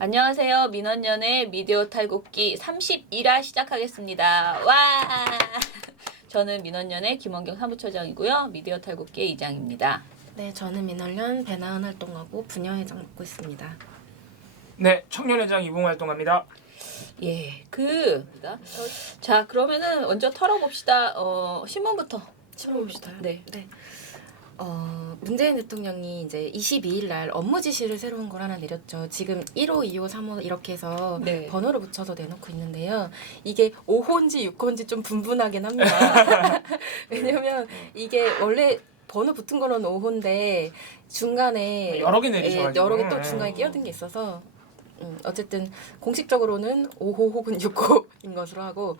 안녕하세요. 민원연의 미디어 탈곡기 32화 시작하겠습니다. 와! 저는 민원연의 김원경 사무처장이고요. 미디어 탈곡기의 이장입니다. 네, 저는 민원련 배나은 활동하고 분야회장 맡고 있습니다. 네, 청년회장 이봉 활동합니다. 예, 자, 그러면은 먼저 털어봅시다. 신문부터. 봅시다. 네. 문재인 대통령이 이제 22일 날 업무 지시를 새로운 걸 하나 내렸죠. 지금 1호, 2호, 3호 이렇게 해서 네. 번호를 붙여서 내놓고 있는데요. 이게 5호인지 6호인지 좀 분분하긴 합니다. 왜냐면 이게 원래 번호 붙은 거는 5호인데 중간에 여러 개 내리셔가지고. 여러 개 또 중간에 끼어든 게 있어서 어쨌든 공식적으로는 5호 혹은 6호인 것으로 하고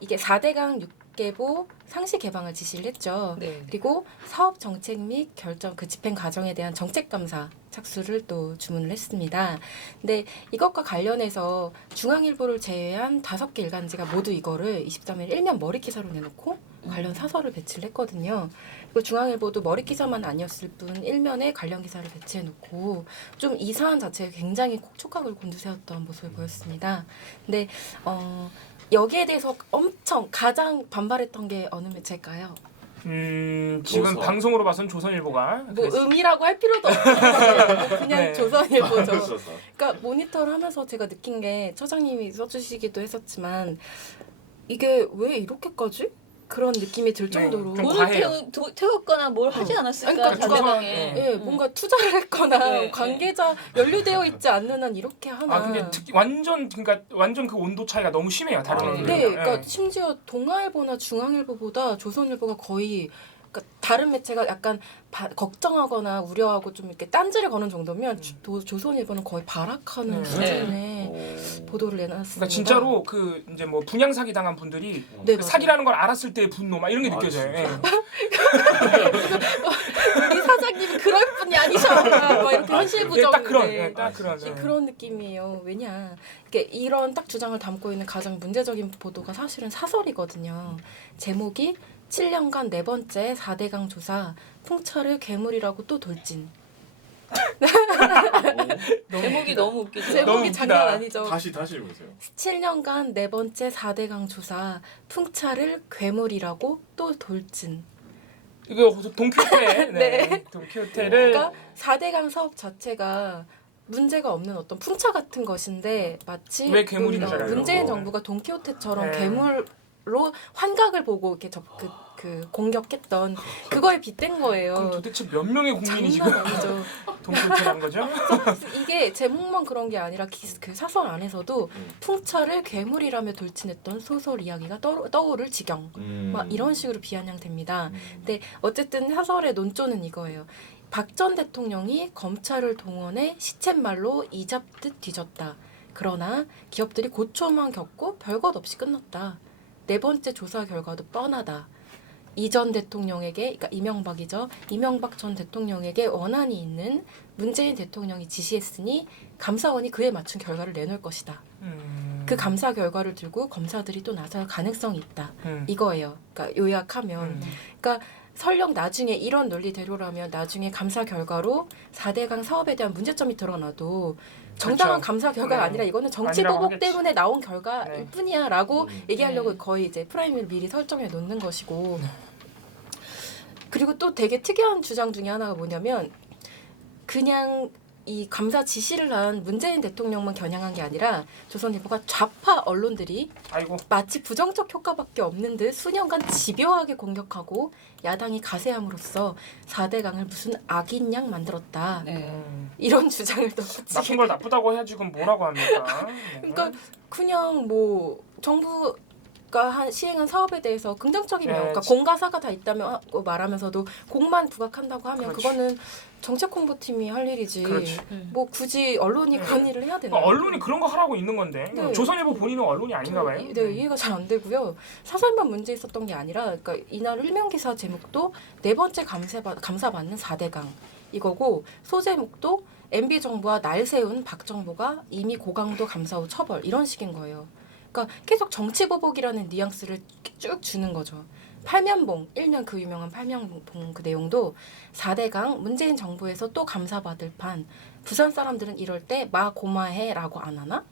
이게 4대강 6개보 상시 개방을 지시를 했죠. 네. 그리고 사업 정책 및 결정 그 집행 과정에 대한 정책 감사 착수를 또 주문을 했습니다. 근데 이것과 관련해서 중앙일보를 제외한 5개 일간지가 모두 이거를 23일 일면 머리 기사로 내놓고 관련 사설을 배치를 했거든요. 그리고 중앙일보도 머리 기사만 아니었을 뿐 일면에 관련 기사를 배치해놓고 좀 이 사안 자체에 굉장히 촉각을 곤두세웠던 모습을 보였습니다. 근데 여기에 대해서 엄청 가장 반발했던 게 어느 매체일까요? 지금 조선. 방송으로 봐선 조선일보가 뭐 그랬어요. 음이라고 할 필요도 없고 그냥 네. 조선일보죠. 그랬어서. 그러니까 모니터를 하면서 제가 느낀 게 처장님이 써주시기도 했었지만 이게 왜 이렇게까지? 그런 느낌이 들 네, 정도로 좀 돈을 과해요. 태웠거나 뭘 하지 않았을까? 그러니까 상대방에. 예, 뭔가 투자를 했거나 네, 관계자 연루되어 있지 않는 한 이렇게 하나. 근데 완전 그 온도 차이가 너무 심해요. 다른 애들이. 네, 그러니까 심지어 동아일보나 중앙일보보다 조선일보가 거의 그러니까 다른 매체가 약간 걱정하거나 우려하고 좀 이렇게 딴지를 거는 정도면 조선일보는 거의 발악하는 네. 수준의 보도를 내놨습니다. 그러니까 진짜로 그 이제 뭐 분양 사기 당한 분들이 네, 그 맞아요. 사기라는 걸 알았을 때의 분노 막 이런 게 아, 느껴져요. 진짜? 우리 사장님이 그럴 분이 아니셔. 막 이렇게 현실부정. 딱 그런, 네. 딱 그런. 그런 느낌이에요. 왜냐, 이게 이런 딱 주장을 담고 있는 가장 문제적인 보도가 사실은 사설이거든요. 제목이 7년간 네 번째 4대강 조사 풍차를 괴물이라고 또 돌진. 제목이 너무 웃기죠. 너무 제목이 웃기다. 장난 아니죠. 다시 읽으세요. 7년간 네 번째 4대강 조사 풍차를 괴물이라고 또 돌진. 이거 돈키호테. 네. 네. 돈키호테를 그러니까 4대강 사업 자체가 문제가 없는 어떤 풍차 같은 것인데 마치 왜 괴물인지 알고. 문재인 정부가 돈키호테처럼 네. 괴물로 환각을 보고 이렇게 공격했던 그거에 빗댄 그럼 거예요. 도대체 몇 명의 국민이 지금 장난 아니죠. 돈키호테라는 거죠? 이게 제목만 그런 게 아니라 그 사설 안에서도 풍차를 괴물이라며 돌진했던 소설 이야기가 떠오를 지경. 막 이런 식으로 비아냥됩니다. 근데 어쨌든 사설의 논조는 이거예요. 박 전 대통령이 검찰을 동원해 시쳇말로 이잡듯 뒤졌다. 그러나 기업들이 고초만 겪고 별것 없이 끝났다. 네 번째 조사 결과도 뻔하다. 이 전 대통령에게, 그러니까 이명박이죠. 이명박 전 대통령에게 원한이 있는 문재인 대통령이 지시했으니 감사원이 그에 맞춘 결과를 내놓을 것이다. 그 감사 결과를 들고 검사들이 또 나설 가능성이 있다. 이거예요. 그러니까 요약하면. 그러니까 설령 나중에 이런 논리대로라면 나중에 감사 결과로 4대강 사업에 대한 문제점이 드러나도 정당한 그렇죠. 감사 결과가 아니라 이거는 정치 아니라고 보복 하겠지. 때문에 나온 결과일 네. 뿐이야 라고 얘기하려고 네. 거의 이제 프라임을 미리 설정해 놓는 것이고 그리고 또 되게 특이한 주장 중에 하나가 뭐냐면 그냥 이 감사 지시를 한 문재인 대통령만 겨냥한 게 아니라 조선일보가 좌파 언론들이 아이고. 마치 부정적 효과밖에 없는 듯 수년간 집요하게 공격하고 야당이 가세함으로써 4대강을 무슨 악인 양 만들었다. 네. 이런 주장을 또 나쁜 걸 나쁘다고 해야지 그럼 뭐라고 합니까? 네. 그러니까 그냥 뭐 정부가 시행한 사업에 대해서 긍정적인 면, 네, 그러니까 공과사가 다 있다면 말하면서도 공만 부각한다고 하면 그렇지. 그거는 정책 홍보팀이 할 일이지. 그렇지. 뭐 굳이 언론이 네. 그런 일을 해야 되나? 그러니까 언론이 그런 거 하라고 있는 건데 네. 조선일보 본인은 언론이 아닌가 봐요. 네, 이해가 잘 안 되고요. 사설만 문제 있었던 게 아니라, 그러니까 이날 일면 기사 제목도 네 번째 감사받는 4대강 이거고 소제목도 MB 정부와 날 세운 박 정부가 이미 고강도 감사 후 처벌 이런 식인 거예요. 그러니까 계속 정치 보복이라는 뉘앙스를 쭉 주는 거죠. 팔면봉, 일면 그 유명한 팔면봉 그 내용도 4대강 문재인 정부에서 또 감사받을 판 부산 사람들은 이럴 때 마 고마해라고 안 하나?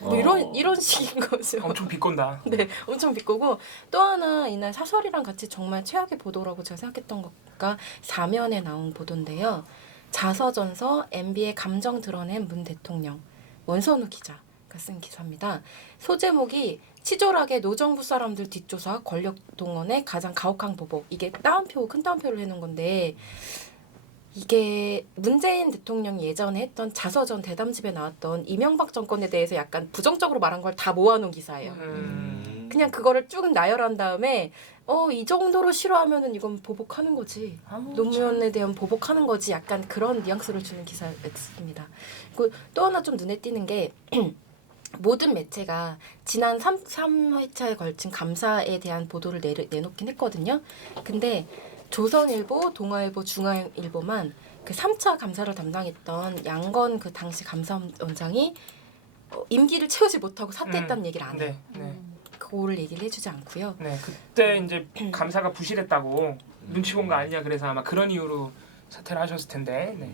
뭐 이런 식인 거죠. 엄청 비꼰다. 네, 엄청 비꼬고 또 하나 이날 사설이랑 같이 정말 최악의 보도라고 제가 생각했던 거가 4면에 나온 보도인데요. 자서전서 MB의 감정 드러낸 문 대통령 원선우 기자가 쓴 기사입니다. 소제목이 치졸하게 노정부 사람들 뒷조사 권력 동원의 가장 가혹한 보복. 이게 큰 따옴표를 해놓은 건데 이게 문재인 대통령이 예전에 했던 자서전 대담집에 나왔던 이명박 정권에 대해서 약간 부정적으로 말한 걸 다 모아놓은 기사예요. 그냥 그거를 쭉 나열한 다음에 이 정도로 싫어하면은 이건 보복하는 거지. 노무현에 대한 보복하는 거지. 약간 그런 뉘앙스를 주는 기사였습니다. 그리고 또 하나 좀 눈에 띄는 게 모든 매체가 지난 3회차에 걸친 감사에 대한 보도를 내놓긴 했거든요. 근데 조선일보, 동아일보, 중앙일보만 그 3차 감사를 담당했던 양건 그 당시 감사원장이 임기를 채우지 못하고 사퇴했다는 얘기를 안 해요. 네. 그거를 얘기를 해주지 않고요. 네. 그때 이제 감사가 부실했다고 눈치 본 거 아니냐 그래서 아마 그런 이유로 사퇴를 하셨을 텐데. 네.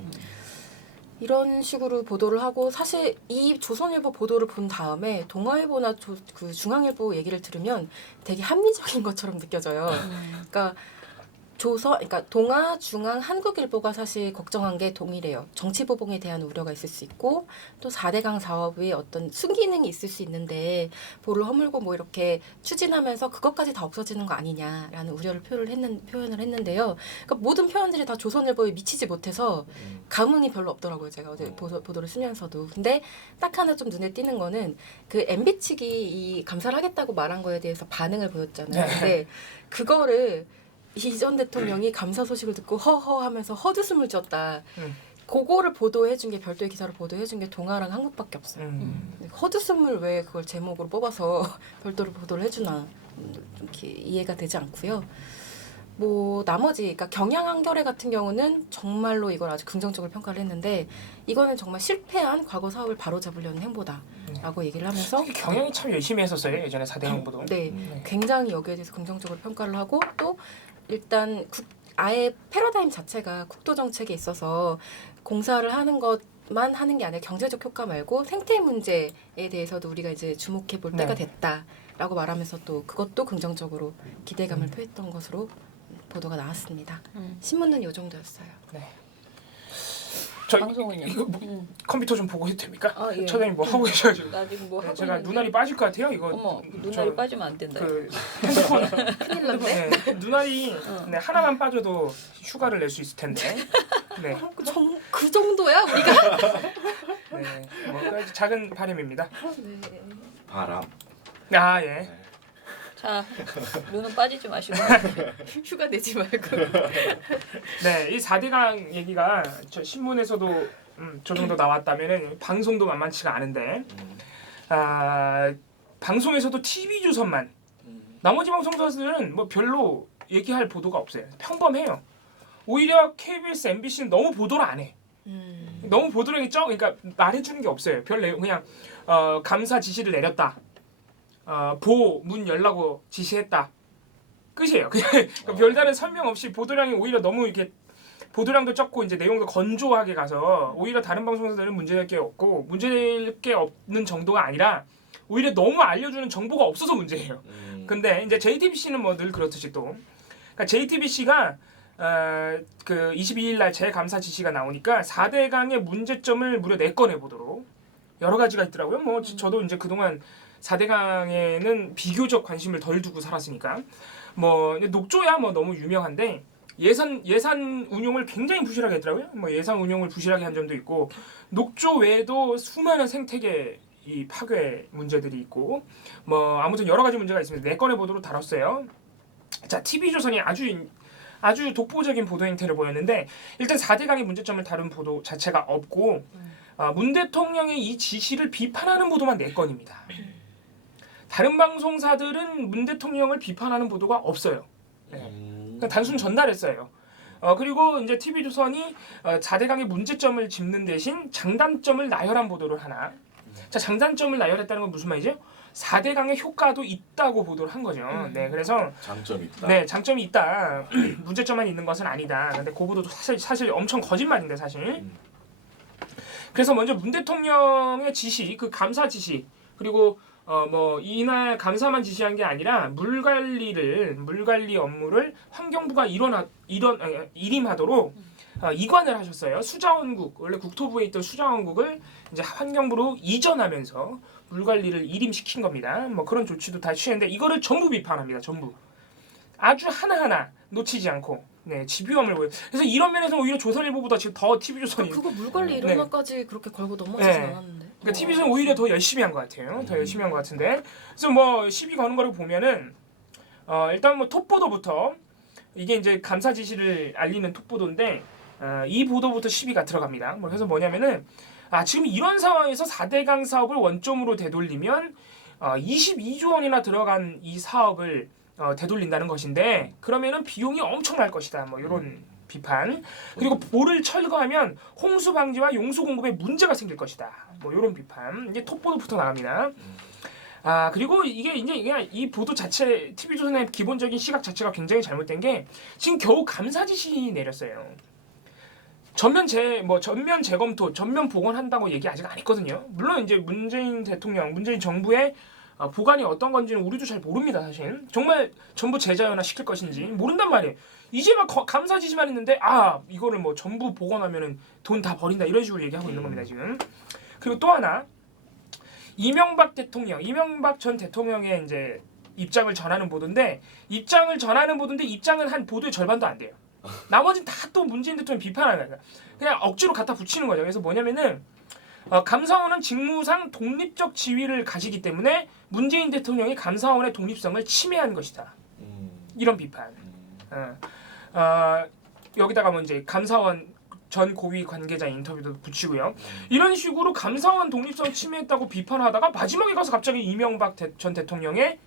이런 식으로 보도를 하고 사실 이 조선일보 보도를 본 다음에 동아일보나 그 중앙일보 얘기를 들으면 되게 합리적인 것처럼 느껴져요. 그러니까 그러니까 동아, 중앙, 한국일보가 사실 걱정한 게 동일해요. 정치 보복에 대한 우려가 있을 수 있고 또 4대강 사업의 어떤 순기능이 있을 수 있는데 볼을 허물고 뭐 이렇게 추진하면서 그것까지 다 없어지는 거 아니냐라는 우려를 표현을 했는데요. 그러니까 모든 표현들이 다 조선일보에 미치지 못해서 감흥이 별로 없더라고요. 제가 어제 보도를 쓰면서도. 근데 딱 하나 좀 눈에 띄는 거는 그 MB 측이 이 감사를 하겠다고 말한 거에 대해서 반응을 보였잖아요. 근데 그거를 이 전 대통령이 감사 소식을 듣고 허허 하면서 헛웃음을 졌다. 그거를 보도해준 게 별도의 기사로 보도해준 게 동아랑 한국밖에 없어요. 헛웃음을 왜 그걸 제목으로 뽑아서 별도로 보도를 해주나 좀 이렇게 이해가 되지 않고요. 뭐 나머지 그러니까 경향 한겨레 같은 경우는 정말로 이걸 아주 긍정적으로 평가를 했는데 이거는 정말 실패한 과거 사업을 바로잡으려는 행보다라고 얘기를 하면서 경영이 참 열심히 했었어요. 예전에 4대강 보도. 네, 굉장히 여기에 대해서 긍정적으로 평가를 하고 또 일단 아예 패러다임 자체가 국도 정책에 있어서 공사를 하는 것만 하는 게 아니라 경제적 효과 말고 생태 문제에 대해서도 우리가 이제 주목해 볼 때가 됐다라고 말하면서 또 그것도 긍정적으로 기대감을 표했던 것으로 보도가 나왔습니다. 신문은 이 정도였어요. 네. 저 방송은요? 이거 컴퓨터 좀 보고 해도 됩니까? 아, 예. 처장님 뭐 하고 계셔가지고. 나 지금 뭐 하고 제가 있는데. 눈알이 빠질 것 같아요. 이거 어머, 눈알이 빠지면 안 된다. 그 핸드폰 큰일 났네. 네, 눈알이 네, 하나만 빠져도 휴가를 낼 수 있을 텐데. 네. 그 정도야 우리가? 네. 뭐 아주 작은 바람입니다. 네. 바람. 아 예. 자, 눈은 빠지지 마시고. 휴가 내지 말고. 네, 이 4대강 얘기가 저 신문에서도 저 정도 나왔다면은 방송도 만만치가 않은데 방송에서도 TV조선만 나머지 방송사들은 뭐 별로 얘기할 보도가 없어요. 평범해요. 오히려 KBS, MBC는 너무 보도를 안 해. 너무 보도량이 그러니까 말해주는 게 없어요. 별 내용 그냥 감사 지시를 내렸다. 문 열라고 지시했다. 끝이에요. 그냥 별다른 설명 없이 보도량이 오히려 너무 이렇게 보도량도 적고 이제 내용도 건조하게 가서 오히려 다른 방송사들은 문제될 게 없고 문제될 게 없는 정도가 아니라 오히려 너무 알려주는 정보가 없어서 문제예요. 근데 이제 JTBC는 뭐 늘 그렇듯이 또 그러니까 JTBC가 그 22일 날 재감사 지시가 나오니까 4대강의 문제점을 무려 4건 해보도록 여러 가지가 있더라고요. 뭐 저도 이제 그동안 4대강에는 비교적 관심을 덜 두고 살았으니까 뭐 녹조야 뭐 너무 유명한데 예산 운용을 굉장히 부실하게 했더라고요. 뭐 예산 운용을 부실하게 한 점도 있고 녹조 외에도 수많은 생태계 이 파괴 문제들이 있고 뭐 아무튼 여러 가지 문제가 있습니다. 4건의 보도로 다뤘어요. 자, TV조선이 아주 독보적인 보도 행태를 보였는데 일단 4대강의 문제점을 다룬 보도 자체가 없고 문 대통령의 이 지시를 비판하는 보도만 4건입니다. 다른 방송사들은 문 대통령을 비판하는 보도가 없어요. 네. 그냥 단순 전달했어요. 그리고 이제 TV조선이 4대강의 문제점을 짚는 대신 장단점을 나열한 보도를 하나. 자, 장단점을 나열했다는 건 무슨 말이죠? 4대강의 효과도 있다고 보도를 한 거죠. 네, 그래서 장점이 있다. 네, 장점이 있다. 문제점만 있는 것은 아니다. 근데 그 보도도 사실 엄청 거짓말인데 사실. 그래서 먼저 문 대통령의 지시, 그 감사 지시, 그리고 뭐 이날 감사만 지시한 게 아니라 물 관리 업무를 환경부가 일임하도록 이관을 하셨어요. 수자원국, 원래 국토부에 있던 수자원국을 이제 환경부로 이전하면서 물 관리를 일임시킨 겁니다. 뭐 그런 조치도 다 취했는데 이거를 전부 비판합니다. 전부. 아주 하나하나 놓치지 않고 집요함을 보여. 그래서 이런 면에서 오히려 조선일보보다 지금 더 TV조선이 그거 물 관리 이런 네. 것까지 그렇게 걸고 넘어지진 네. 않았는데. 그러니까 TV조선 오히려 더 열심히 한 것 같아요. 더 열심히 한 것 같은데. 그래서 뭐 시비 거는 거를 보면은 일단 뭐 톱보도부터 이게 이제 감사 지시를 알리는 톱보도인데 이 보도부터 시비가 들어갑니다. 뭐 그래서 뭐냐면은 지금 이런 상황에서 4대강 사업을 원점으로 되돌리면 22조 원이나 들어간 이 사업을 되돌린다는 것인데 그러면은 비용이 엄청날 것이다. 뭐 이런 비판. 그리고 보를 철거하면 홍수 방지와 용수 공급에 문제가 생길 것이다. 뭐 이런 비판. 이제 톱보도부터 나갑니다. 그리고 이게 이제 그냥 이 보도 자체 TV조선의 기본적인 시각 자체가 굉장히 잘못된 게 지금 겨우 감사 지시 내렸어요. 전면 재검토, 전면 복원한다고 얘기 아직 안 했거든요. 물론 이제 문재인 정부의 보관이 어떤 건지는 우리도 잘 모릅니다. 사실 정말 전부 재자연화 시킬 것인지 모른단 말이에요. 이제 막 감사 지시만 했는데 이거를 뭐 전부 복원하면은 돈 다 버린다 이런 식으로 얘기하고 있는 겁니다 지금. 그리고 또 하나 이명박 전 대통령의 이제 입장을 전하는 보도인데 입장은 한 보도의 절반도 안 돼요. 나머지는 다 또 문재인 대통령 비판하는 거야. 그냥 억지로 갖다 붙이는 거죠. 그래서 뭐냐면은 감사원은 직무상 독립적 지위를 가지기 때문에 문재인 대통령이 감사원의 독립성을 침해한 것이다. 이런 비판. 여기다가 뭐 이제 감사원 전 고위 관계자 인터뷰도 붙이고요. 이런 식으로 감사원 독립성 침해했다고 비판하다가 마지막에 가서 갑자기 이명박 전 대통령의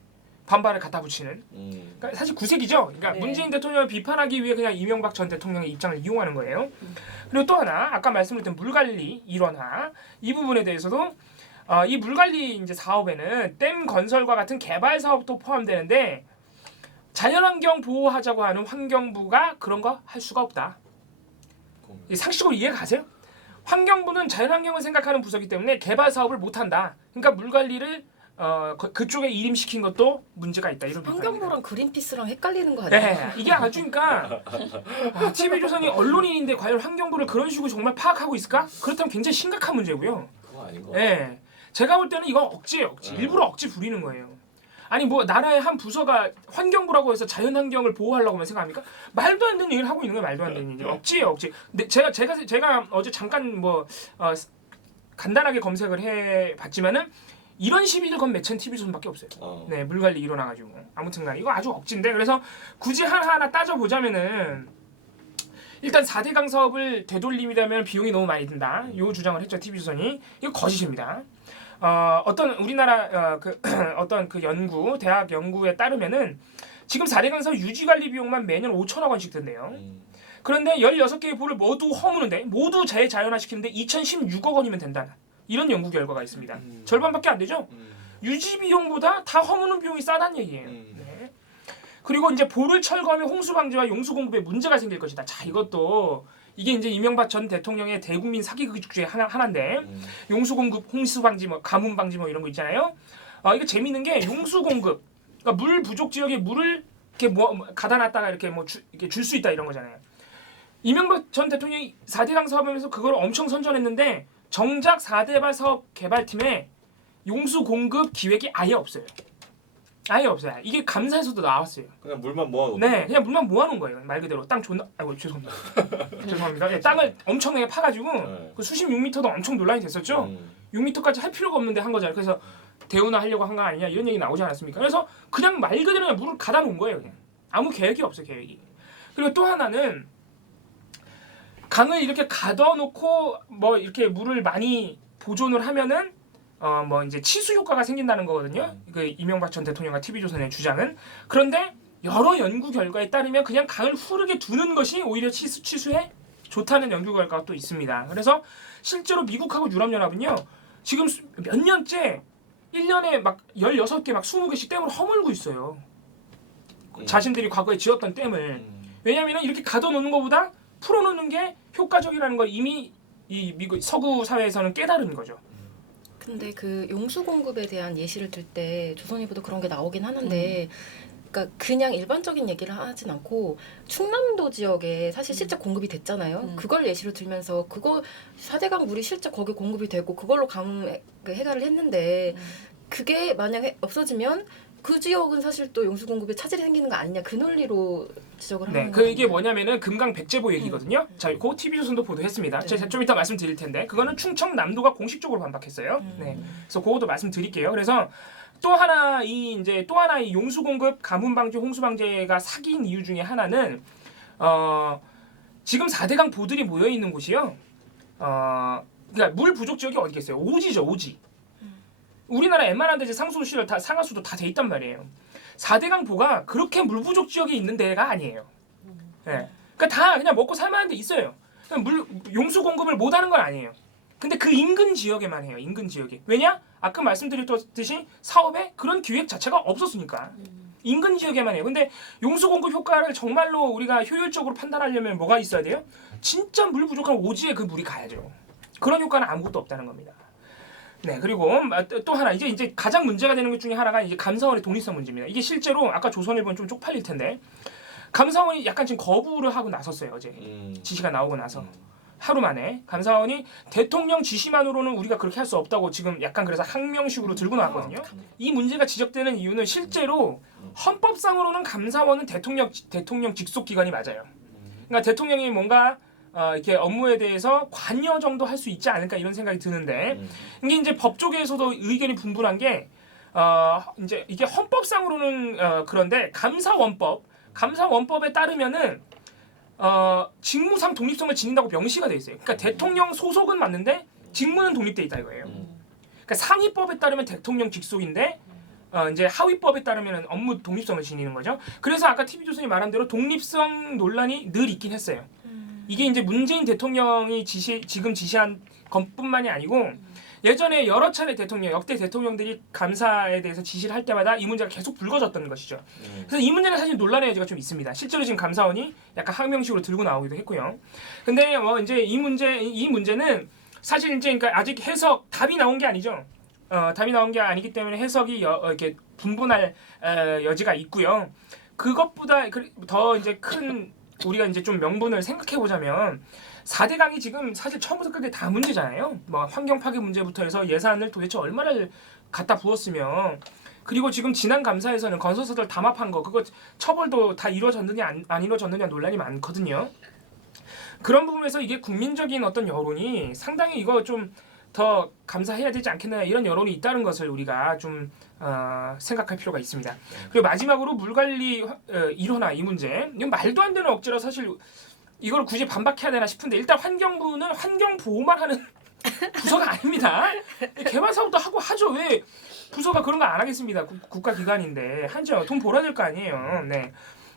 반발을 갖다 붙이는. 그러니까 사실 구색이죠. 그러니까 네. 문재인 대통령을 비판하기 위해 그냥 이명박 전 대통령의 입장을 이용하는 거예요. 그리고 또 하나 아까 말씀드렸던 물관리 일원화 이 부분에 대해서도 이 물관리 이제 사업에는 댐 건설과 같은 개발 사업도 포함되는데 자연환경 보호하자고 하는 환경부가 그런 거 할 수가 없다. 상식적으로 이해 가세요? 환경부는 자연환경을 생각하는 부서이기 때문에 개발 사업을 못 한다. 그러니까 물관리를 그쪽에 일임시킨 것도 문제가 있다. 이런 환경부랑 그린피스랑 헷갈리는 거 아니에요? 네, 이게 아주 그러니까 TV조선이 언론인인데 과연 환경부를 그런 식으로 정말 파악하고 있을까? 그렇다면 굉장히 심각한 문제고요. 그거 아닌 거. 네, 제가 볼 때는 이건 억지예요. 억지. 일부러 억지 부리는 거예요. 아니 뭐 나라의 한 부서가 환경부라고 해서 자연환경을 보호하려고만 생각합니까? 말도 안 되는 얘기를 하고 있는 거예요. 말도 안 되는 얘기. 억지예요, 억지. 근데 제가 어제 잠깐 간단하게 검색을 해봤지만은 이런 시비를 건 매체는 TV조선밖에 없어요. 네, 물관리 일어나가지고 아무튼간 이거 아주 억지인데 그래서 굳이 하나하나 따져보자면은 일단 4대강 사업을 되돌림이라면 비용이 너무 많이 든다. 요 주장을 했죠 TV조선이. 이거 거짓입니다. 어떤 우리나라 어떤 그 대학 연구에 따르면은 지금 4대강 사업 유지관리 비용만 매년 5천억 원씩 든대요. 그런데 16개의 보를 모두 허무는데 모두 재자연화시키는데 2,016억 원이면 된다. 이런 연구 결과가 있습니다. 절반밖에 안 되죠? 유지 비용보다 다 허무는 비용이 싸다는 얘기예요. 네. 그리고 이제 보를 철거하면 홍수 방지와 용수 공급에 문제가 생길 것이다. 자, 이게 이제 이명박 전 대통령의 대국민 사기극 중에 하나인데 용수 공급, 홍수 방지, 가뭄 방지 이런 거 있잖아요. 이거 재밌는 게 용수 공급, 그러니까 물 부족 지역에 물을 이렇게 가다 놨다가 이렇게 줄 수 있다 이런 거잖아요. 이명박 전 대통령이 4대강 사업하면서 그걸 엄청 선전했는데 정작 4대발 사업 개발팀에 용수 공급 기획이 아예 없어요. 아예 없어요. 이게 감사에서도 나왔어요. 그냥 물만 모아놓고. 네, 그냥 물만 모아놓은 거예요. 말 그대로 땅 존나. 아이고 죄송합니다. 죄송합니다. 네, 땅을 엄청나게 파가지고 그 수심 6m도 엄청 논란이 됐었죠. 6m까지 할 필요가 없는데 한 거잖아요. 그래서 대운하 하려고 한 거 아니냐 이런 얘기 나오지 않았습니까? 그래서 그냥 말 그대로 그냥 물을 가다 놓은 거예요. 그냥 아무 계획이 없어요. 계획이. 그리고 또 하나는 강을 이렇게 가둬놓고 이렇게 물을 많이 보존을 하면은 이제 치수 효과가 생긴다는 거거든요. 그 이명박 전 대통령과 TV조선의 주장은. 그런데 여러 연구 결과에 따르면 그냥 강을 흐르게 두는 것이 오히려 치수에 좋다는 연구 결과가 또 있습니다. 그래서 실제로 미국하고 유럽연합은요. 지금 몇 년째 1년에 막 16개 막 20개씩 댐을 허물고 있어요. 자신들이 과거에 지었던 댐을. 왜냐하면 이렇게 가둬놓는 것보다 풀어놓는 게 효과적이라는 걸 이미 이 미국 서구 사회에서는 깨달은 거죠. 근데 그 용수 공급에 대한 예시를 들 때 조선일보도 그런 게 나오긴 하는데 그러니까 그냥 일반적인 얘기를 하진 않고 충남도 지역에 사실 실제 공급이 됐잖아요. 그걸 예시로 들면서 그거 4대강 물이 실제 거기 공급이 되고 그걸로 해결을 했는데 그게 만약에 없어지면 그 지역은 사실 또 용수 공급에 차질이 생기는 거 아니냐 그 논리로 지적을 하는 네, 거예요. 이게 뭐냐면은 금강 백제보 얘기거든요. 자, 그 TV조선도 보도했습니다. 네. 제가 좀 이따 말씀드릴 텐데 그거는 충청남도가 공식적으로 반박했어요. 네, 그래서 그것도 말씀드릴게요. 그래서 또 하나 이 용수 공급, 가뭄 방지, 홍수 방제가 사기인 이유 중에 하나는 지금 4대강 보들이 모여 있는 곳이요. 그러니까 물 부족 지역이 어디겠어요? 오지죠, 오지. 우리나라 웬만한 데 상수 시설 다 상하수도 다 돼 있단 말이에요. 4대강 보가 그렇게 물 부족 지역에 있는 데가 아니에요. 예. 그러니까 다 그냥 먹고 살만한 데 있어요. 용수 공급을 못 하는 건 아니에요. 근데 그 인근 지역에만 해요. 인근 지역에. 왜냐? 아까 말씀드렸듯이 사업에 그런 기획 자체가 없었으니까. 인근 지역에만 해요. 근데 용수 공급 효과를 정말로 우리가 효율적으로 판단하려면 뭐가 있어야 돼요? 진짜 물 부족한 오지에 그 물이 가야죠. 그런 효과는 아무것도 없다는 겁니다. 네, 그리고 또 하나 이제 가장 문제가 되는 것 중에 하나가 이제 감사원의 독립성 문제입니다. 이게 실제로 아까 조선일보는 좀 쪽팔릴 텐데 감사원이 약간 지금 거부를 하고 나섰어요. 어제 지시가 나오고 나서 하루 만에 감사원이 대통령 지시만으로는 우리가 그렇게 할 수 없다고 지금 약간 그래서 항명식으로 들고 나왔거든요. 이 문제가 지적되는 이유는 실제로 헌법상으로는 감사원은 대통령 직속 기관이 맞아요. 그러니까 대통령이 뭔가 이렇게 업무에 대해서 관여 정도 할 수 있지 않을까 이런 생각이 드는데 이게 이제 법 쪽에서도 의견이 분분한 게 이제 이게 헌법상으로는 그런데 감사원법에 따르면은 직무상 독립성을 지닌다고 명시가 돼 있어요. 그러니까 대통령 소속은 맞는데 직무는 독립돼 있다 이거예요. 그러니까 상위법에 따르면 대통령 직속인데 이제 하위법에 따르면 업무 독립성을 지니는 거죠. 그래서 아까 TV조선이 말한 대로 독립성 논란이 늘 있긴 했어요. 이게 이제 문재인 대통령이 지금 지시한 것뿐만이 아니고 예전에 여러 차례 역대 대통령들이 감사에 대해서 지시를 할 때마다 이 문제가 계속 불거졌던 것이죠. 그래서 이 문제는 사실 논란의 여지가 좀 있습니다. 실제로 지금 감사원이 약간 항명식으로 들고 나오기도 했고요. 근데 이제 이 문제는 사실 이제 그러니까 아직 답이 나온 게 아니죠. 답이 나온 게 아니기 때문에 해석이 이렇게 분분할 여지가 있고요. 그것보다 더 이제 큰 우리가 이제 좀 명분을 생각해 보자면 4대강이 지금 사실 처음부터 끝까지 다 문제잖아요. 뭐 환경 파괴 문제부터 해서 예산을 도대체 얼마를 갖다 부었으며 그리고 지금 지난 감사에서는 건설사들 담합한 거 그거 처벌도 다 이루어졌느냐 안 이루어졌느냐 논란이 많거든요. 그런 부분에서 이게 국민적인 어떤 여론이 상당히 이거 좀 더 감사해야 되지 않겠나 이런 여론이 있다는 것을 우리가 좀 생각할 필요가 있습니다. 그리고 마지막으로 물관리 1호나 이 문제 이건 말도 안 되는 억지라 사실 이걸 굳이 반박해야 되나 싶은데 일단 환경부는 환경 보호만 하는 부서가 아닙니다. 개발 사업도 하고 하죠. 왜 부서가 그런 거 안 하겠습니다. 국가기관인데 하죠. 돈 벌어야 될 거 아니에요. 네.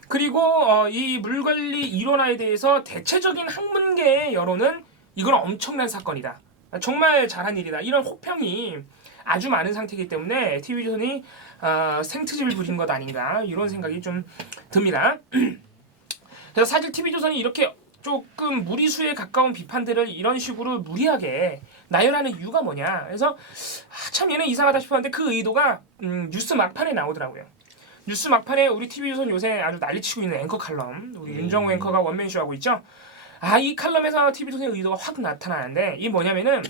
그리고 이 물관리 1호나에 대해서 대체적인 학문계의 여론은 이건 엄청난 사건이다. 정말 잘한 일이다. 이런 호평이 아주 많은 상태이기 때문에 TV조선이 생트집을 부린 것 아닌가 이런 생각이 좀 듭니다. 그래서 사실 TV조선이 이렇게 조금 무리수에 가까운 비판들을 이런 식으로 무리하게 나열하는 이유가 뭐냐. 그래서 참 얘는 이상하다 싶었는데 그 의도가 뉴스 막판에 나오더라고요. 뉴스 막판에 우리 TV조선 요새 아주 난리치고 있는 앵커 칼럼 우리 윤정호 앵커가 원맨쇼 하고 있죠. 이 칼럼에서 TV조선의 의도가 확 나타나는데 이 뭐냐면은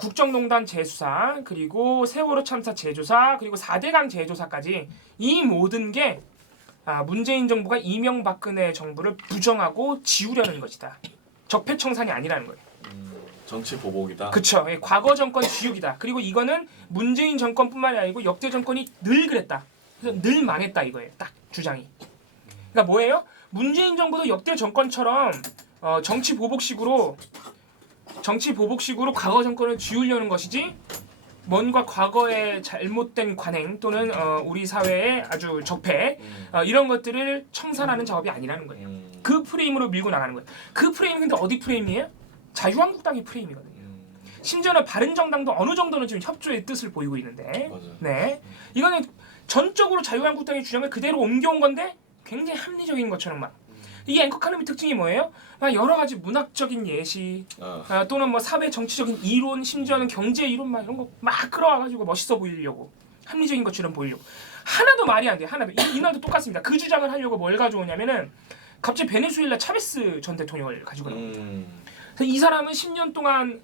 국정농단 재수사 그리고 세월호 참사 재조사 그리고 4대강 재조사까지 이 모든 게 문재인 정부가 이명박근혜 정부를 부정하고 지우려는 것이다. 적폐청산이 아니라는 거예요. 정치 보복이다. 그렇죠. 과거 정권 지우기다. 그리고 이거는 문재인 정권뿐만이 아니고 역대 정권이 늘 그랬다. 그래서 늘 망했다 이거예요. 딱 주장이. 그러니까 뭐예요? 문재인 정부도 역대 정권처럼 정치 보복식으로 과거 정권을 지우려는 것이지 뭔가 과거의 잘못된 관행 또는 우리 사회의 아주 적폐 이런 것들을 청산하는 작업이 아니라는 거예요. 그 프레임으로 밀고 나가는 거예요. 그 프레임은 근데 어디 프레임이에요? 자유한국당의 프레임이거든요. 심지어는 바른정당도 어느 정도는 지금 협조의 뜻을 보이고 있는데 맞아요. 네, 이거는 전적으로 자유한국당의 주장을 그대로 옮겨온 건데 굉장히 합리적인 것처럼 막 이 앵커 칼럼의 특징이 뭐예요? 막 여러 가지 문학적인 예시 또는 뭐 사회 정치적인 이론, 심지어는 경제 이론 막 이런 거 막 끌어와가지고 멋있어 보이려고 합리적인 것처럼 보이려고 하나도 말이 안 돼. 하나도 이날도 똑같습니다. 그 주장을 하려고 뭘 가져오냐면은 갑자기 베네수엘라 차베스 전 대통령을 가지고 나옵니다. 그래서 이 사람은 10년 동안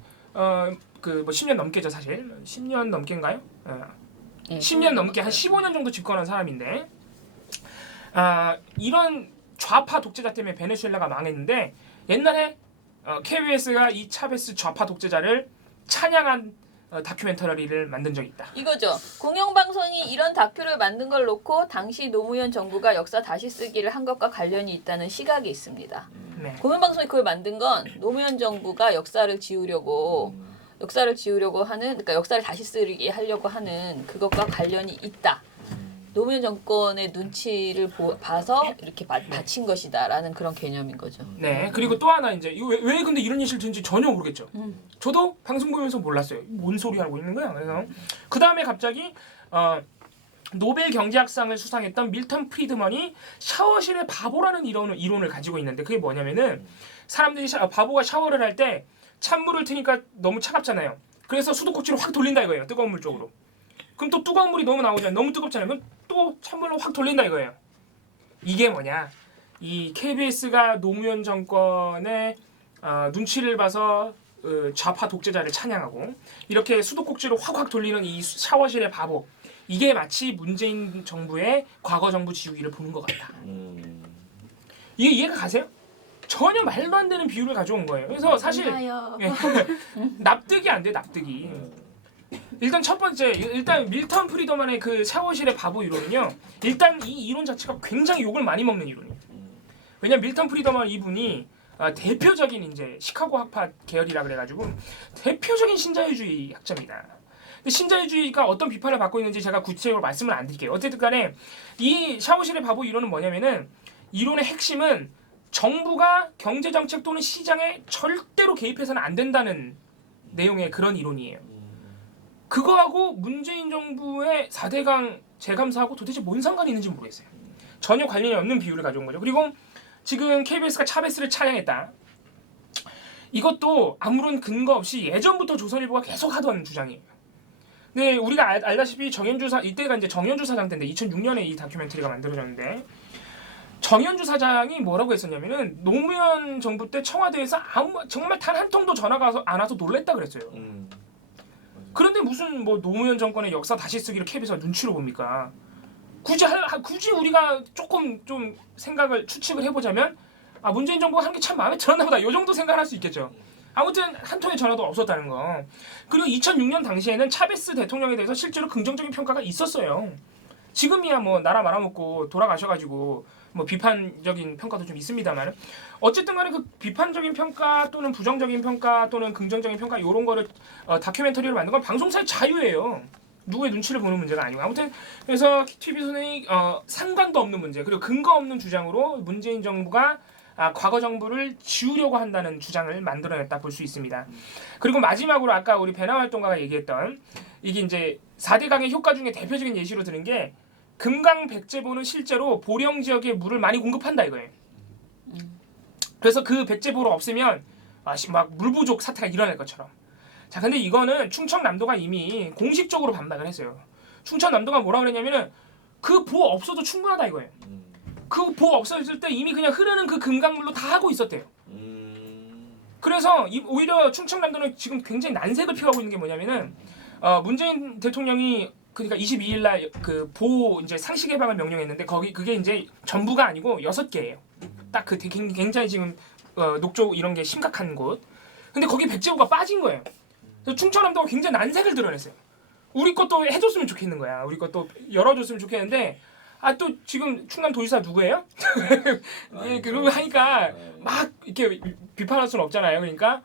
그 뭐 10년 넘게죠 사실 10년 넘게인가요? 10년 넘게 한 15년 정도 집권한 사람인데 이런 좌파 독재자 때문에 베네수엘라가 망했는데 옛날에 KBS가 이 차베스 좌파 독재자를 찬양한 다큐멘터리를 만든 적이 있다. 이거죠. 공영방송이 이런 다큐를 만든 걸 놓고 당시 노무현 정부가 역사 다시 쓰기를 한 것과 관련이 있다는 시각이 있습니다. 네. 공영방송이 그걸 만든 건 노무현 정부가 역사를 지우려고 하는, 그러니까 역사를 다시 쓰게 하려고 하는 그것과 관련이 있다. 노무현 정권의 눈치를 봐서 이렇게 바친 것이다라는 그런 개념인 거죠. 네. 그리고 또 하나 이제 이거 왜 근데 이런 예시를 듣는지 전혀 모르겠죠. 저도 방송 보면서 몰랐어요. 뭔 소리 하고 있는 거야. 그래서 그 다음에 갑자기 노벨 경제학상을 수상했던 밀턴 프리드먼이 샤워실의 바보라는 이론을 가지고 있는데 그게 뭐냐면은 사람들이 바보가 샤워를 할 때 찬물을 트니까 너무 차갑잖아요. 그래서 수도꼭지를 확 돌린다 이거예요. 뜨거운 물 쪽으로. 그럼 또 뜨거운 물이 너무 나오잖아요. 너무 뜨겁잖아요. 그럼 또 찬물로 확 돌린다 이거예요. 이게 뭐냐? 이 KBS가 노무현 정권의 눈치를 봐서 좌파 독재자를 찬양하고 이렇게 수도꼭지로 확확 돌리는 이 샤워실의 바보. 이게 마치 문재인 정부의 과거 정부 지우기를 보는 것 같다. 이게 이해가 가세요? 전혀 말도 안 되는 비유를 가져온 거예요. 그래서 사실 납득이 안 돼, 납득이. 일단 첫 번째, 밀턴 프리드먼의 그 샤워실의 바보 이론은요. 일단 이 이론 자체가 굉장히 욕을 많이 먹는 이론이에요. 왜냐면 밀턴 프리드먼 이분이 대표적인 이제 시카고 학파 계열이라 그래가지고 대표적인 신자유주의 학자입니다. 근데 신자유주의가 어떤 비판을 받고 있는지 제가 구체적으로 말씀을 안 드릴게요. 어쨌든 간에 이 샤워실의 바보 이론은 뭐냐면은 이론의 핵심은 정부가 경제정책 또는 시장에 절대로 개입해서는 안 된다는 내용의 그런 이론이에요. 그거하고 문재인 정부의 4대강 재감사하고 도대체 뭔 상관이 있는지 모르겠어요. 전혀 관련이 없는 비유를 가져온 거죠. 그리고 지금 KBS가 차베스를 찬양했다. 이것도 아무런 근거 없이 예전부터 조선일보가 계속 하던 주장이에요. 네, 우리가 알다시피 이때가 이제 정현주 사장 때인데 2006년에 이 다큐멘터리가 만들어졌는데 정현주 사장이 뭐라고 했었냐면은 노무현 정부 때 청와대에서 정말 단 한 통도 전화가 안 와서 놀랬다 그랬어요. 그런데 무슨 뭐 노무현 정권의 역사 다시 쓰기를 KBS가 눈치로 봅니까? 굳이 우리가 조금 좀 생각을 추측을 해보자면 문재인 정부가 하는 게 참 마음에 들었나 보다. 이 정도 생각할 수 있겠죠. 아무튼 한 통의 전화도 없었다는 거. 그리고 2006년 당시에는 차베스 대통령에 대해서 실제로 긍정적인 평가가 있었어요. 지금이야 뭐 나라 말아먹고 돌아가셔가지고 뭐 비판적인 평가도 좀 있습니다만 어쨌든 간에 그 비판적인 평가 또는 부정적인 평가 또는 긍정적인 평가 이런 거를 다큐멘터리로 만든 건 방송사의 자유예요. 누구의 눈치를 보는 문제가 아니고 아무튼 그래서 TV조선이 상관도 없는 문제 그리고 근거 없는 주장으로 문재인 정부가 과거 정부를 지우려고 한다는 주장을 만들어냈다 볼 수 있습니다. 그리고 마지막으로 아까 우리 배나 활동가가 얘기했던 이게 이제 4대강의 효과 중에 대표적인 예시로 드는 게 금강 백제보는 실제로 보령 지역에 물을 많이 공급한다 이거예요. 그래서 그 백제보를 없애면 막 물 부족 사태가 일어날 것처럼. 자, 근데 이거는 충청남도가 이미 공식적으로 반박을 했어요. 충청남도가 뭐라 그랬냐면은 그 보 없어도 충분하다 이거예요. 그 보 없어졌을 때 이미 그냥 흐르는 그 금강물로 다 하고 있었대요. 그래서 오히려 충청남도는 지금 굉장히 난색을 피하고 있는 게 뭐냐면은 문재인 대통령이 그러니까 22일 날 그 보 이제 상시 개방을 명령했는데 그게 이제 전부가 아니고 6개예요. 딱 그 굉장히 지금 녹조 이런 게 심각한 곳. 근데 거기 백제보가 빠진 거예요. 그래서 충청남도가 굉장히 난색을 드러냈어요. 우리 것도 해줬으면 좋겠는 거야. 우리 것도 열어줬으면 좋겠는데 또 지금 충남 도지사 누구예요? 예, 그러고 하니까 막 이렇게 비판할 수는 없잖아요. 그러니까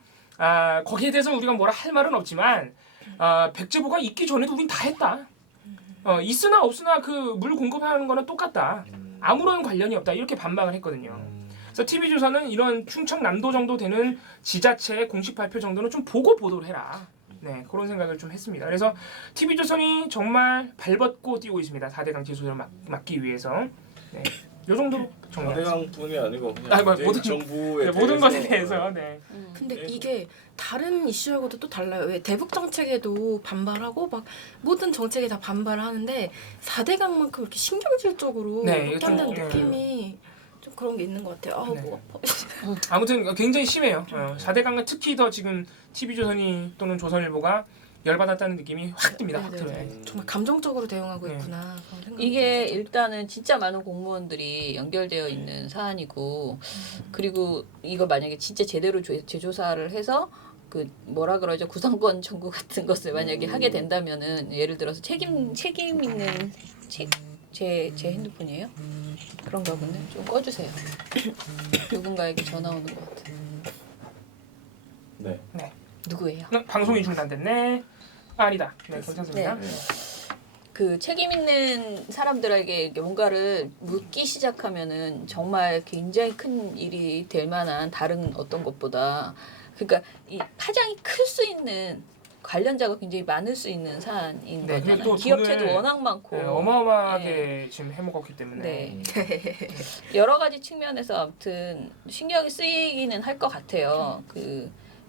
거기에 대해서 우리가 뭐라 할 말은 없지만 백제보가 있기 전에도 우린 다 했다. 있으나 없으나 그 물 공급하는 거는 똑같다. 아무런 관련이 없다. 이렇게 반박을 했거든요. 그래서 TV조선은 이런 충청남도 정도 되는 지자체의 공식 발표 정도는 좀 보고 보도를 해라. 네, 그런 생각을 좀 했습니다. 그래서 TV조선이 정말 발벗고 뛰고 있습니다. 4대강 재소를 막기 위해서. 네, 요 정도로 정리하겠습니다. 4대강뿐이 아니고 그냥 아, 뭐 문재인 모든- 정부에 네, 모든 대해서 것에 대해서 네. 근데 네. 이게 다른 이슈하고도 또 달라요. 왜 대북 정책에도 반발하고 막 모든 정책에 다 반발을 하는데 4대강만큼 이렇게 신경질적으로 네, 이거 못하는 좀, 느낌이 좀 그런 게 있는 것 같아요. 아우 네. 뭐 아파. 아무튼 굉장히 심해요. 4대강은 특히 더 지금 TV조선이 또는 조선일보가 열받았다는 느낌이 확 듭니다. 확 들어요. 네네네. 정말 감정적으로 대응하고 네. 있구나. 그런 생각이 이게 들죠. 일단은 진짜 많은 공무원들이 연결되어 있는 사안이고 그리고 이거 만약에 진짜 제대로 재조사를 해서 그 뭐라 그러죠 구상권 청구 같은 것을 만약에 하게 된다면은 예를 들어서 책임 있는 제 핸드폰이에요? 그런가 보네. 좀 꺼주세요. 누군가에게 전화 오는 것 같아. 네. 누구예요? 방송이 중단됐네. 아니다. 네, 괜찮습니다. 네. 그 책임 있는 사람들에게 이렇게 뭔가를 묻기 시작하면은 정말 굉장히 큰 일이 될 만한 다른 어떤 것보다 그러니까 이 파장이 클 수 있는 관련자가 굉장히 많을 수 있는 사안인 네, 그리고 거잖아요. 또 기업체도 돈을- 워낙 많고 네, 어마어마하게 지금 해먹었기 때문에 네. 음. 여러 가지 측면에서 아무튼 신경이 쓰이기는 할 것 같아요.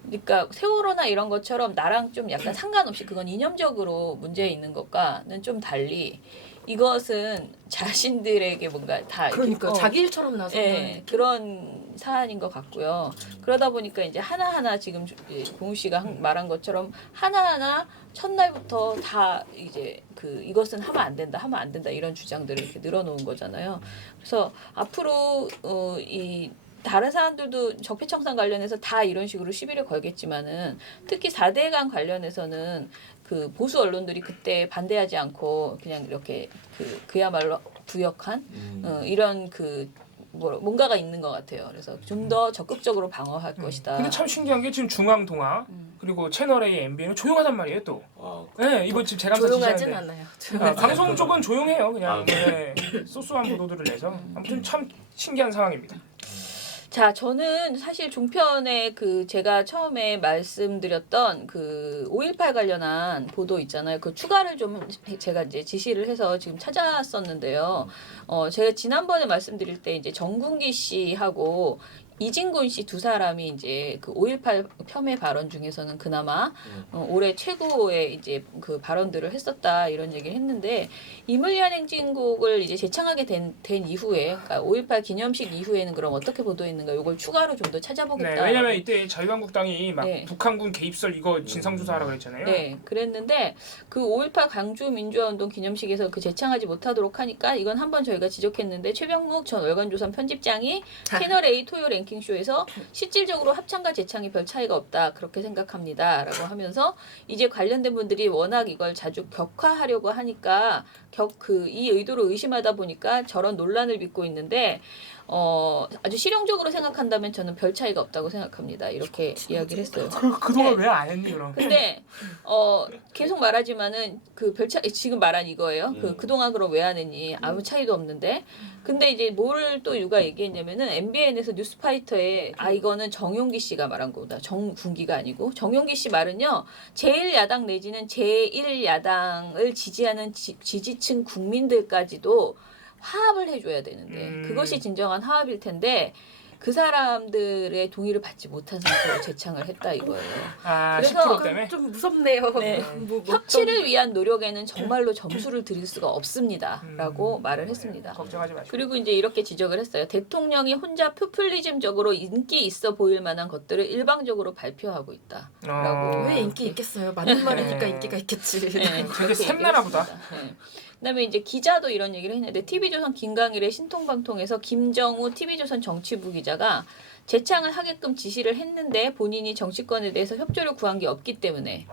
그러니까 세월호나 이런 것처럼 나랑 좀 약간 상관없이 그건 이념적으로 문제 있는 것과는 좀 달리 이것은 자신들에게 뭔가 다 이렇게, 그러니까 자기 일처럼 나선다는 예, 그런 사안인 것 같고요. 그러다 보니까 이제 하나하나 지금 공우 씨가 말한 것처럼 하나하나 첫날부터 다 이제 이것은 하면 안 된다 이런 주장들을 이렇게 늘어놓은 거잖아요. 그래서 앞으로 이 다른 사람들도 적폐청산 관련해서 다 이런 식으로 시비를 걸겠지만은 특히 4대강 관련해서는 그 보수 언론들이 그때 반대하지 않고 그냥 이렇게 그야말로 부역한 이런 뭔가가 있는 것 같아요. 그래서 좀 더 적극적으로 방어할 것이다. 근데 참 신기한 게 지금 중앙동아 그리고 채널A, MBN은 조용하단 말이에요 또. 아, 네, 이거 지금 제가 조용하진 지시하는데 않아요. 방송 쪽은 조용해요. 그냥 아, 네. 소소한 보도들을 내서 아무튼 참 신기한 상황입니다. 자, 저는 사실 종편에 제가 처음에 말씀드렸던 5.18 관련한 보도 있잖아요. 그 추가를 좀 제가 이제 지시를 해서 지금 찾았었는데요. 제가 지난번에 말씀드릴 때 이제 정군기 씨하고 이진곤 씨 두 사람이 이제 5.18 폄훼 발언 중에서는 그나마 올해 최고의 이제 그 발언들을 했었다 이런 얘기를 했는데 이물리안 행진곡을 이제 재창하게 된 이후에 그러니까 5.18 기념식 이후에는 그럼 어떻게 보도했는가 이걸 추가로 좀 더 찾아보겠다. 네, 왜냐면 이때 자유한국당이 막 네. 북한군 개입설 이거 진상조사하라고 했잖아요. 네, 그랬는데 5.18 광주 민주화운동 기념식에서 재창하지 못하도록 하니까 이건 한번 저희가 지적했는데 최병묵 전 월간조선 편집장이 채널A 토요 랭킹쇼에서 실질적으로 합창과 재창이 별 차이가 없다 그렇게 생각합니다라고 하면서 이제 관련된 분들이 워낙 이걸 자주 격화하려고 하니까 이 의도를 의심하다 보니까 저런 논란을 빚고 있는데 아주 실용적으로 생각한다면 저는 별 차이가 없다고 생각합니다. 이렇게 이야기를 했어요. 그동안 네. 왜 안 했니 그럼? 근데 계속 말하지만은 별 차이 지금 말한 이거예요. 그동안 그럼 왜 안 했니? 아무 차이도 없는데. 근데 이제 뭘 또 누가 얘기했냐면은 MBN에서 뉴스파이터에 이거는 정용기 씨가 말한 거다. 정군기가 아니고 정용기 씨 말은요. 제1야당 내지는 제1야당을 지지하는 지지층 국민들까지도 화합을 해줘야 되는데 그것이 진정한 화합일 텐데 그 사람들의 동의를 받지 못한 상태로 재창을 했다 이거예요. 아, 그래서 10% 때문에? 좀 무섭네요. 네. 협치를 위한 노력에는 정말로 점수를 드릴 수가 없습니다라고 말을 했습니다. 걱정하지 마시고. 그리고 이제 이렇게 지적을 했어요. 대통령이 혼자 포퓰리즘적으로 인기 있어 보일 만한 것들을 일방적으로 발표하고 있다라고. 왜 인기 있겠어요? 맞는 말이니까 인기가 있겠지. 네, 그렇게 샘나라보다. 얘기했습니다. 네. 그다음에 이제 기자도 이런 얘기를 했는데 TV조선 김강일의 신통방통에서 김정우 TV조선 정치부 기자가 재창을 하게끔 지시를 했는데 본인이 정치권에 대해서 협조를 구한 게 없기 때문에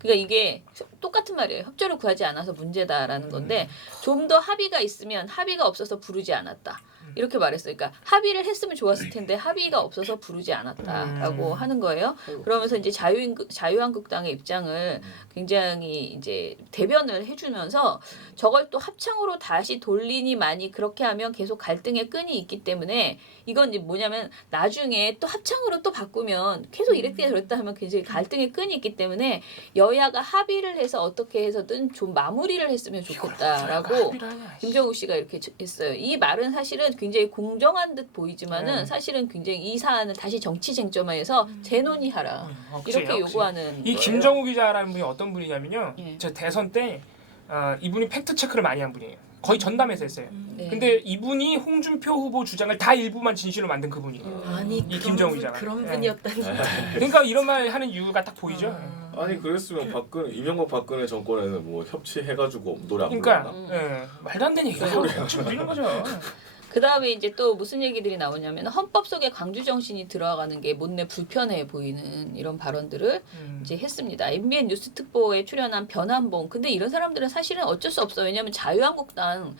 그러니까 이게 똑같은 말이에요. 협조를 구하지 않아서 문제다라는 건데 좀 더 합의가 있으면 합의가 없어서 부르지 않았다. 이렇게 말했어요. 그러니까 합의를 했으면 좋았을 텐데 합의가 없어서 부르지 않았다라고 하는 거예요. 그러면서 이제 자유한국당의 입장을 굉장히 이제 대변을 해주면서 저걸 또 합창으로 다시 돌리니만이 그렇게 하면 계속 갈등의 끈이 있기 때문에 이건 이제 뭐냐면 나중에 또 합창으로 또 바꾸면 계속 이랬다 저랬다 하면 굉장히 갈등의 끈이 있기 때문에 여야가 합의를 해서 어떻게 해서든 좀 마무리를 했으면 좋겠다라고 김정우 씨가 이렇게 했어요. 이 말은 사실은 굉장히 공정한 듯 보이지만은 네. 사실은 굉장히 이 사안을 다시 정치 쟁점화해서 재논의하라 억지예요, 이렇게 억지. 요구하는 이 거예요. 김정우 기자라는 분이 어떤 분이냐면요. 예. 저 대선 때 이분이 팩트 체크를 많이 한 분이에요. 거의 전담해서 했어요. 네. 근데 이분이 홍준표 후보 주장을 다 일부만 진실로 만든 그분이에요. 아니 이 김정우 기자가. 그런 네. 분이었다니. 그러니까 이런 말 하는 이유가 딱 보이죠. 아니 그랬으면 이명박 박근혜 정권에는 뭐 협치해가지고 노래 안 그러니까 불렀나? 예, 말도 안 되는 얘기가 억지 부리는 거죠. 그 다음에 이제 또 무슨 얘기들이 나오냐면 헌법 속에 광주 정신이 들어가는 게 못내 불편해 보이는 이런 발언들을 이제 했습니다. MBN 뉴스 특보에 출연한 변한봉. 근데 이런 사람들은 사실은 어쩔 수 없어요. 왜냐하면 자유한국당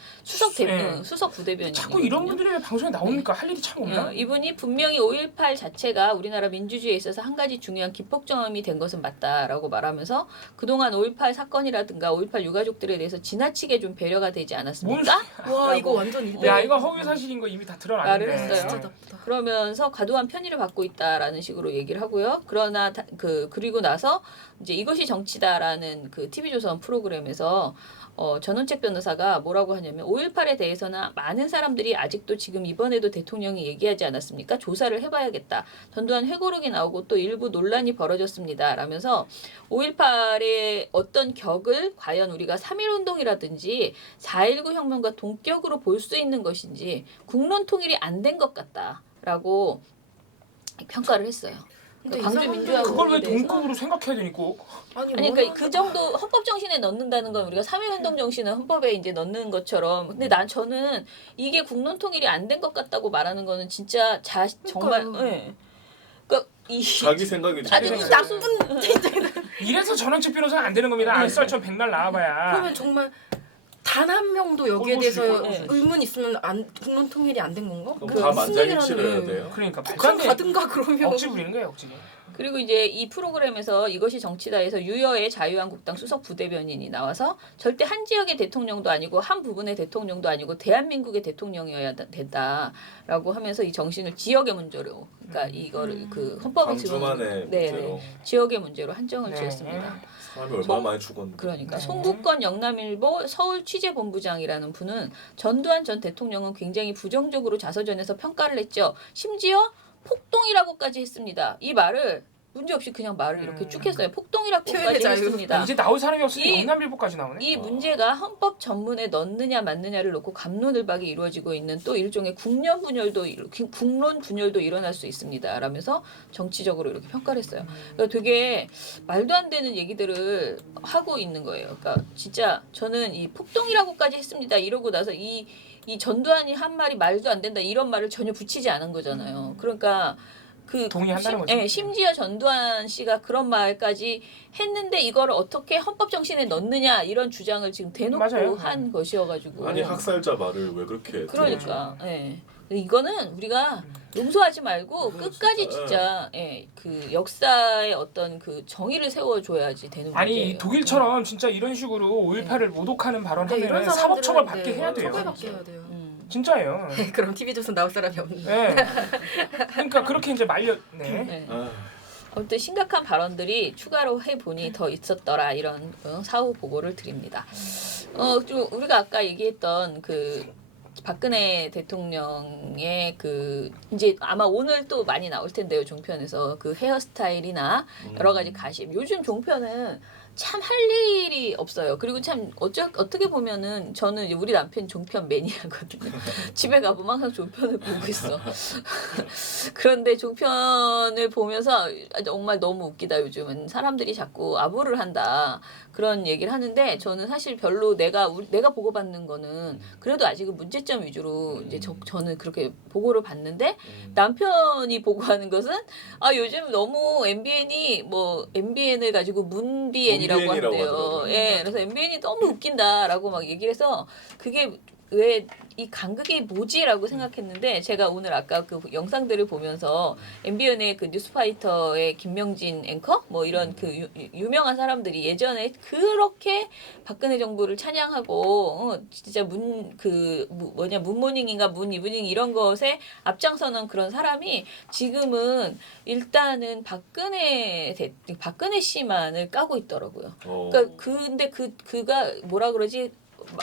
네. 수석 부대변인. 자꾸 이런 분들이 왜 방송에 나옵니까? 할 일이 참 없나? 이분이 분명히 5.18 자체가 우리나라 민주주의에 있어서 한 가지 중요한 기폭점이 된 것은 맞다라고 말하면서 그동안 5.18 사건이라든가 5.18 유가족들에 대해서 지나치게 좀 배려가 되지 않았습니까? 와 이거 완전 일대. 야 이거 허위 사실인 거 이미 다 드러났는데. 말을 했어요. 진짜 나쁘다. 그러면서 과도한 편의를 받고 있다라는 식으로 얘기를 하고요. 그러나 그리고 나서 이제 이것이 정치다라는 그 TV조선 프로그램에서 전원책 변호사가 뭐라고 하냐면 5.18에 대해서는 많은 사람들이 아직도 지금 이번에도 대통령이 얘기하지 않았습니까? 조사를 해봐야겠다. 전두환 회고록이 나오고 또 일부 논란이 벌어졌습니다. 라면서 5.18의 어떤 격을 과연 우리가 3.1운동이라든지 4.19 혁명과 동격으로 볼 수 있는 것인지 국론 통일이 안 된 것 같다라고 평가를 했어요. 근데 광주 이 민주화운동에 그걸 왜 대해서 동급으로 생각해야 되니 꼭? 아니 그러니까 그 정도 헌법 정신에 넣는다는 건 우리가 3.1운동 정신을 헌법에 이제 넣는 것처럼 근데 저는 이게 국론 통일이 안 된 것 같다고 말하는 거는 진짜 정말 예. 그러니까 이 자기 생각이 아니, 자기 나쁜 이래서 전원책 변호사는 안 되는 겁니다. 썰처럼 백날 나와봐야. 그러면 정말 단 한 명도 여기에 꼴보기 대해서 싫고. 의문 있으면 국론 통일이 안 된 건가? 그럼 다 만장일치를 해야 돼요. 그러니까 말도 북한 안 돼. 가든가 그러면 억지 부리는 거예요, 억지. 그리고 이제 이 프로그램에서 이것이 정치다에서 유여의 자유한국당 수석 부대변인이 나와서 절대 한 지역의 대통령도 아니고 한 부분의 대통령도 아니고 대한민국의 대통령이어야 된다라고 하면서 이 정신을 지역의 문제로 그러니까 이거를 그 헌법의 광주만의 문제로 지역의 문제로 한정을 네. 지었습니다. 사람이 얼마나 많이 죽었는데. 그러니까 네. 송국권 영남일보 서울 취재본부장이라는 분은 전두환 전 대통령은 굉장히 부정적으로 자서전에서 평가를 했죠. 심지어 폭동이라고까지 했습니다. 이 말을 문제없이 그냥 말을 이렇게 쭉 했어요. 폭동이라고까지 표현의 자유. 했습니다. 이제 나올 사람이 없으니 이- 영남일보까지 나오네. 이 문제가 헌법 전문에 넣느냐 맞느냐를 놓고 갑론을박이 이루어지고 있는 또 일종의 국론 분열도 일어날 수 있습니다. 라면서 정치적으로 이렇게 평가를 했어요. 그러니까 되게 말도 안 되는 얘기들을 하고 있는 거예요. 그러니까 진짜 저는 이 폭동이라고까지 했습니다. 이러고 나서 이 전두환이 한 말이 말도 안 된다 이런 말을 전혀 붙이지 않은 거잖아요. 그러니까 동의한다는 거지. 심지어 전두환 씨가 그런 말까지 했는데 이거를 어떻게 헌법 정신에 넣느냐 이런 주장을 지금 대놓고 맞아요. 한 것이어가지고 아니 학살자 말을 왜 그렇게 그러니까 예. 이거는 우리가 용서하지 말고 그렇죠. 끝까지 진짜 그 역사의 어떤 그 정의를 세워줘야지 되는 문제예요. 아니 독일처럼 진짜 이런 식으로 5.18을 모독하는 네, 발언하면 사법처벌 받게 해야 돼요. 처벌받게 해야 돼요. 진짜예요. 그럼 TV조선 나올 사람이 없네. 네. 그러니까 그렇게 이제 말렸네. 네. 아, 아무튼 심각한 발언들이 추가로 해보니 더 있었더라 이런 사후 보고를 드립니다. 좀 우리가 아까 얘기했던 그 박근혜 대통령의 그 이제 아마 오늘 또 많이 나올 텐데요 종편에서 그 헤어스타일이나 여러 가지 가십 요즘 종편은 참 할 일이 없어요. 그리고 참 어떻게 보면은 저는 이제 우리 남편 종편 매니아거든요. 집에 가보면 항상 종편을 보고 있어. 그런데 종편을 보면서 정말 너무 웃기다 요즘은 사람들이 자꾸 아부를 한다 그런 얘기를 하는데 저는 사실 별로 내가 보고 받는 거는 그래도 아직은 문제점 위주로 이제 저는 그렇게 보고를 받는데 남편이 보고하는 것은 요즘 너무 MBN을 가지고 문비N이라고 문비N이라고 한대요. 하더라고요. 예, 그래서 MBN이 너무 웃긴다라고 막 얘기를 해서 그게 왜 이 간극이 뭐지라고 생각했는데 제가 오늘 아까 그 영상들을 보면서 MBN의 그 뉴스파이터의 김명진 앵커 뭐 이런 그 유명한 사람들이 예전에 그렇게 박근혜 정부를 찬양하고 진짜 문모닝인가 문이브닝 이런 것에 앞장서는 그런 사람이 지금은 일단은 박근혜 씨만을 까고 있더라고요. 그러니까 근데 그가 뭐라 그러지?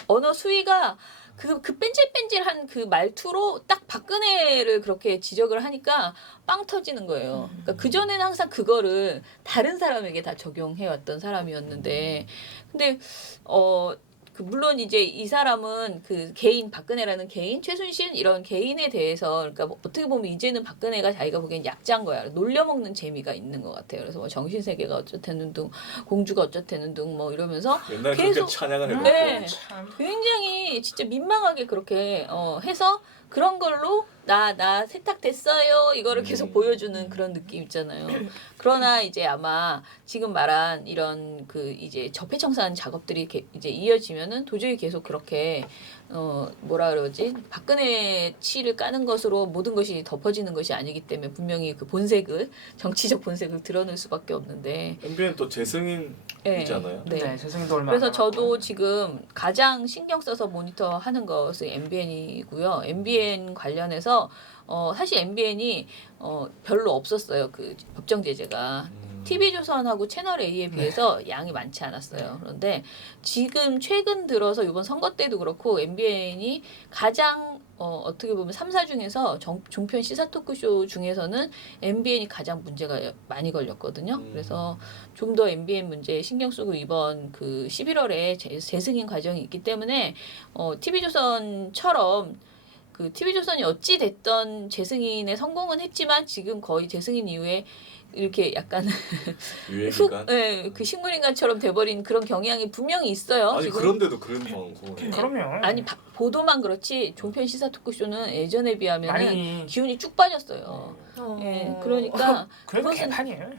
언어 수위가 그 뺀질뺀질한 그 말투로 딱 박근혜를 그렇게 지적을 하니까 빵 터지는 거예요. 그러니까 그전에는 항상 그거를 다른 사람에게 다 적용해왔던 사람이었는데, 근데 물론 이제 이 사람은 그 개인 박근혜라는 개인 최순실 이런 개인에 대해서 그러니까 뭐 어떻게 보면 이제는 박근혜가 자기가 보기엔 약자인 거야. 놀려먹는 재미가 있는 것 같아요. 그래서 뭐 정신세계가 어쩌다는 둥 공주가 어쩌다는 둥 뭐 이러면서 옛날 계속 그렇게 찬양을 해놓고 네. 참. 굉장히 진짜 민망하게 그렇게 해서 그런 걸로 나 세탁됐어요 이거를 계속 보여주는 그런 느낌 있잖아요. 그러나 이제 아마 지금 말한 이런 그 이제 적폐청산 작업들이 이제 이어지면은 도저히 계속 그렇게 뭐라 그러지 박근혜 치를 까는 것으로 모든 것이 덮어지는 것이 아니기 때문에 분명히 그 본색을 정치적 본색을 드러낼 수밖에 없는데 MBN 또 재승인이잖아요. 네. 네, 재승인도 얼마 그래서 안 저도 남았고. 지금 가장 신경 써서 모니터하는 것은 MBN이고요. MBN 관련해서 사실 MBN이 별로 없었어요. 그 법정 제재가. TV조선하고 채널 A에 비해서 양이 많지 않았어요. 그런데 지금 최근 들어서 이번 선거 때도 그렇고 MBN이 가장 어떻게 보면 3사 중에서 종편 시사 토크쇼 중에서는 MBN이 가장 문제가 많이 걸렸거든요. 그래서 좀 더 MBN 문제에 신경 쓰고 이번 그 11월에 재승인 과정이 있기 때문에 TV조선처럼 그 TV조선이 어찌 됐던 재승인에 성공은 했지만 지금 거의 재승인 이후에 이렇게 약간 유행인간. 그 식물인간처럼 돼버린 그런 경향이 분명히 있어요. 아니 지금. 그런데도 그런 방송을 해요. 그럼요. 아니 보도만 그렇지 종편 시사 토크쇼는 예전에 비하면은 많이 기운이 쭉 빠졌어요. 예, 그러니까 그래도 그것은 개판이에요.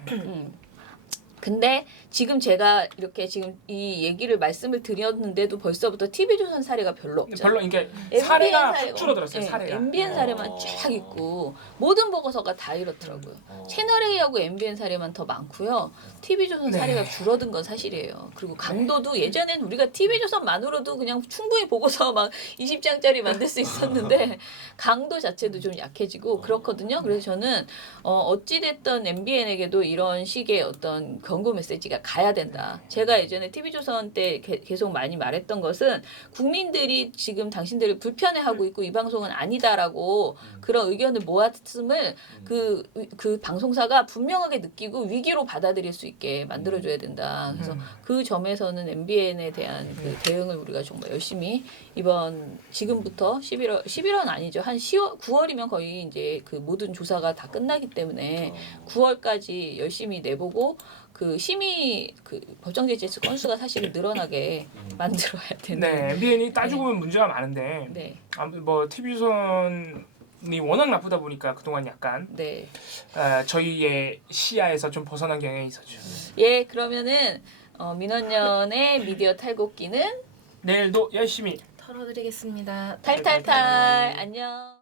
근데 지금 제가 이렇게 지금 이 얘기를 말씀을 드렸는데도 벌써부터 TV조선 사례가 별로 없잖아요. 별로 이게 MBN 사례가 사례가- 훅 줄어들었어요. 네, 사례가. MBN 사례만 어. 쫙 있고 모든 보고서가 다 이렇더라고요. 채널 A하고 MBN 사례만 더 많고요. TV조선 네. 사례가 줄어든 건 사실이에요. 그리고 강도도 예전엔 우리가 TV조선만으로도 그냥 충분히 보고서 막 20장짜리 만들 수 있었는데 강도 자체도 좀 약해지고 그렇거든요. 그래서 저는 어찌됐든 MBN에게도 이런 식의 어떤 경고 메시지가 가야 된다. 제가 예전에 TV조선 때 계속 많이 말했던 것은 국민들이 지금 당신들을 불편해하고 있고 이 방송은 아니다라고 그런 의견을 모았음을 그 방송사가 분명하게 느끼고 위기로 받아들일 수 있게 만들어줘야 된다. 그래서 그 점에서는 MBN에 대한 그 대응을 우리가 정말 열심히 이번 지금부터 11월 아니죠. 한 10월, 9월이면 거의 이제 그 모든 조사가 다 끝나기 때문에 9월까지 열심히 내보고 그 심의 그 법정 제재 건수가 사실 늘어나게 만들어야 되는. 네, MBN이 따지고 보면 문제가 많은데 네. 아무튼 뭐 TV조선이 워낙 나쁘다 보니까 그동안 약간 네. 저희의 시야에서 좀 벗어난 경향이 있었죠. 예, 그러면은 민원연의 미디어 탈곡기는 내일도 열심히 털어드리겠습니다. 탈탈탈 안녕.